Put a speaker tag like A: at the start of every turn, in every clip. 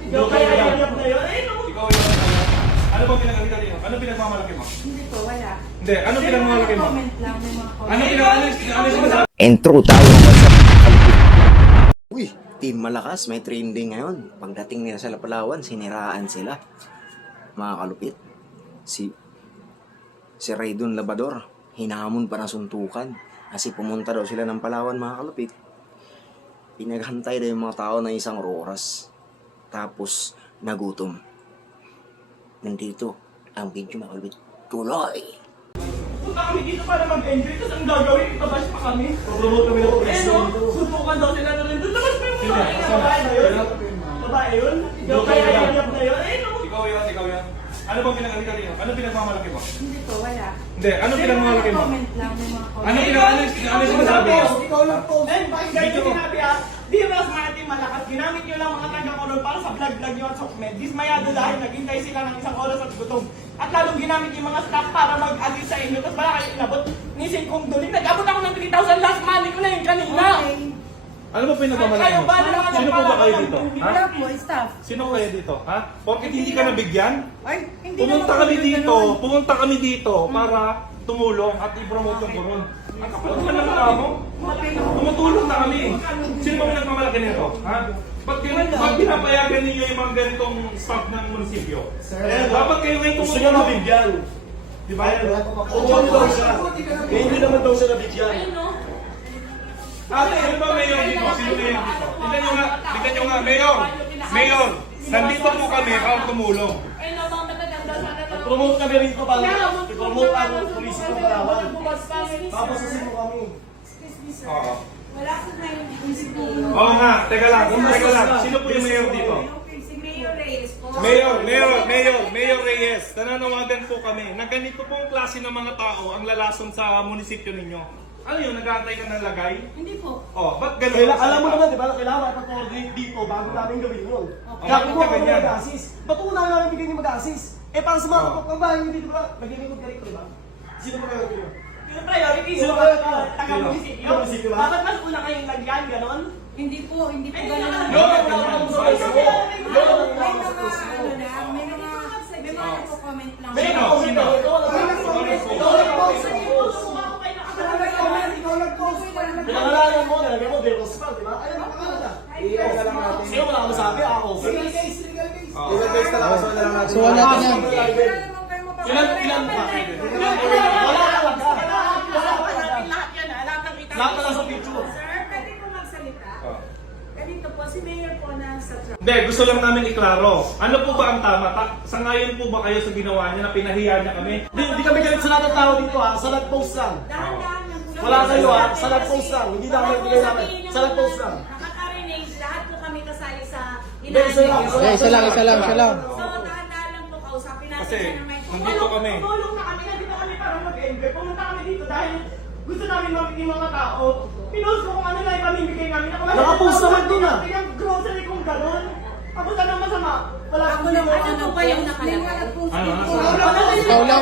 A: Yung kaya iyak na yun, eh no?
B: Ikaw yun. Ano bang pinagkakita niyo? Ano pinagmamalaki mo?
C: Hindi po, wala.
B: Hindi, ano pinagmamalaki mo?
C: Comment lang, may mga comment.
B: Ano pinagmamalaki?
D: Intro tayo sa Uy, team malakas, may trending ngayon. Pagdating nila sa Palawan, siniraan sila. Mga kalupit. Si Raydon Labador, hinamon pa ng suntukan. Kasi pumunta daw sila ng Palawan, mga kalupit. Pinaghantay daw yung mga tao na isang oras. Tapos, nagutom. Nandito, ang video, mga kalupit. Tuloy!
A: Punta kami dito para mag-enjoy, tapos ang gagawin, itabash pa kami.
B: Promote kami ng
A: Eh
B: preso.
A: no, sutukan daw sila na rin doon. Tapos may mga babae na yun. Babae yun? Yung kaya iyak na yun, eh no?
B: Ikaw yan. Ano bang pinagkakita niyo? Ano pinagmamalaki mo?
C: Hindi po, wala.
B: Hindi, ano pinagmamalaki mo?
C: Comment lang, may mga comment.
B: Ano sinasabi mo?
A: Ikaw lang po. Eh, bakit ganyan sinabi ah? Di ba mas Martin malakas? Ginamit nyo lang mga taga-koron para sa vlog-vlog nyo at sokmed. Dismayado dahil naghintay sila ng isang oras at gutom. At lalong ginamit yung mga staff para mag-assist sa inyo. Tapos wala kayo inabot. Nisin kong duling. Nag-abot ako ng 3,000 last money ko na yung kanina.
C: Okay.
B: Ano ba pinagmamalaki
A: Kayo
B: mo?
A: ba naman
B: Sino po ba kayo dito? Ha?
C: Wala po, staff.
B: Sino kayo dito? Ha? Bakit hindi ka nabigyan?
C: Ay, hindi
B: Pumunta
C: naman
B: kami
C: po
B: dito,
C: ganun.
B: pumunta kami dito para tumulong at i-promote yung koron. Ang kapal naman ng tao mo. Tumutulong na kami. Sino ba nagmamalaki nito? Ha? Ba't pinapayagan ninyo yung mga ganitong staff ng munisipyo? Dapat kayo ngayon
E: Gusto niya mabigyan.
B: Di ba?
E: Utot daw siya. Eh, hindi naman daw siya nabigyan.
B: Ate, ano ba mayor dito? Sino mayor dito? Tignan nyo nga, mayor! Mayor! Nandito po kami para tumulong.
E: Promote kami rito para i-promote ang pulis ng Palawan. Tapos sino kami?
B: Oo.
C: Wala po na yung munisipyo.
B: Oo nga, teka lang. Sino po yung mayor dito?
C: Si Mayor Reyes po.
B: Mayor Reyes, nananawagan po kami na ganito pong klase ng mga tao ang lalason sa munisipyo ninyo. Ano yun, nag-aantay ka ng lagay?
C: Hindi po.
B: Oh, ba't ganun?
E: Alam mo naman, di ba, kailangan makapag-coordinate dito bago namin gawin yun. Kaya kung
B: Bakit
E: kami
B: ganyan?
E: mag-assist, ba't una namin bigyan yung mag-assist? Eh, para sa mga kapagbahay nyo dito, naglilingkod ka rito, di ba? Sino pa kayo dito?
A: Yung priority
E: Sino
A: yung
E: kayo?
A: taga-munisipyo.
E: Taga-munisipyo ba?
A: Bakit mas una kayong lagyan, ganon?
C: Hindi po ganun.
A: Ay,
C: May mga, may mga nagko-comment lang.
B: Sino?
E: Pinangalanan mo, nalagyan mo, Del Rospal, di ba? Ayun, pangalan na. Sino wala ka masabi? Ako. Legal case talaga, so wala lang natin.
F: So wala natin yan.
E: Ilan ba? Lahat na lang sa picture.
C: Sir, pwede po magsalita? Ganito po, si Mayor po na sa truck.
B: Hindi, gusto lang namin iklaro. Ano po ba ang tama? Sangayon po ba kayo sa ginawa niya na pinahiya niya kami?
E: Hindi kami galit sa lahat ng tao dito ha, sa nag-post lang.
C: Dahan-dahan lang po.
E: Wala kayo ha, sa nag-post lang. Hindi namin ibigay namin. Sa nag-post lang.
G: Nakaka-renage, lahat po kami kasali sa
E: Hindi, isa lang.
F: Isa lang.
G: So, dahan-dahan lang po kausapin natin
B: Kasi,
G: siya ng may
B: nandito kami.
A: Tumulong na kami, nandito kami para mag-enjoy. Pumunta kami dito dahil gusto namin mamit yung mga tao. Pinost ko kung ano lang ipamimigay namin.
E: Nakapost naman dun, ah.
A: Yung grocery kong gano'n. Tapos anong masama? Wala akong
G: Ano po ba yung nakalagay?
F: Ikaw lang.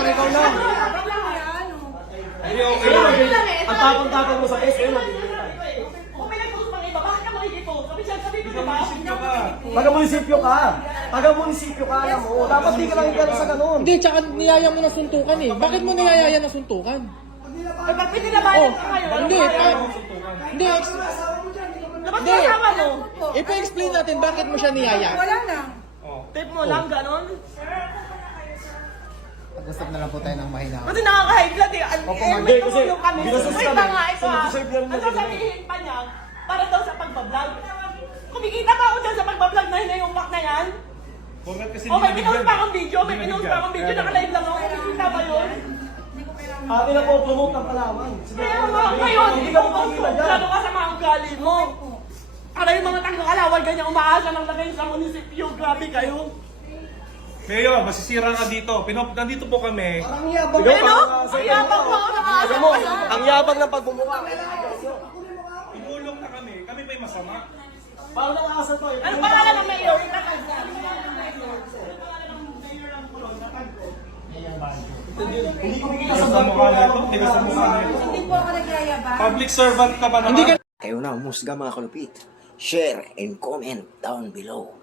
B: Hindi, okay lang.
E: Ang tapang-tapang mo sa post, ayun.
A: Kung may nag-post pang iba, bakit ka makikipost? Sabi ko diba?
E: Taga-munisipyo ka. Taga-munisipyo ka, alam mo. Dapat di ka lang gano'n sa ganun.
F: Hindi, tsaka niyaya mo na suntukan eh. Bakit mo niyayaya na suntukan?
A: Ay, ba't pinilabayan ka ngayon?
F: Hindi, hindi.
A: Dapat
F: Hindi.
A: kasama mo?
F: Ipa-explain natin bakit mo siya niyaya.
C: Wala lang.
A: Tip mo lang, gano'n?
F: Pag-usap na lang po tayo ng mahina.
A: Kasi nakaka-high blood eh. May
E: Hindi, kasi
A: tumulong kami.
E: binasos
A: Wait
E: kami.
A: lang nga, ito
E: So,
A: ah.
E: nag-deserve yan
A: Ang
E: na
A: sasabihin pa niya, para daw sa pagbablog. Kumikita pa ako dyan sa pagbablog na hinayungkak na yan.
B: Bakit kasi
A: Oh, may
B: hindi
A: pinost
B: nabigyan?
A: pa akong video, may pinost pa akong video, naka-live lang ako. Kumikita ba yun?
E: Atin na po promote ng Palawan.
A: Kaya nga, ngayon,
E: Hindi
A: ikaw
E: ka
A: po,
E: makikita dyan.
A: lalo ka sa mga ugali mo. Para yung mga taga-alawal, ganyan umaasa ng lagay sa munisipyo. Grabe kayo.
B: Mayor, masisira ka dito. Nandito po kami.
E: Ang yabang.
A: Ano? Ang yabang mo, nakaasa mo.
E: Ang yabang ng pagmumukha.
B: Tumulong na kami. Kami ba'y masama?
E: Parang nang-aasa to.
A: Ano pangalan ng mayor?
E: Hindi ko bigyan
B: Tigas
E: sa
B: sa mukha
E: vlog
B: nito. Tigas sa mukha nito.
C: Hindi po ako nagyayabang.
B: Public servant ka ba naman?
F: Hindi ka
D: Kayo na, musga mga kalupit. Share and comment down below.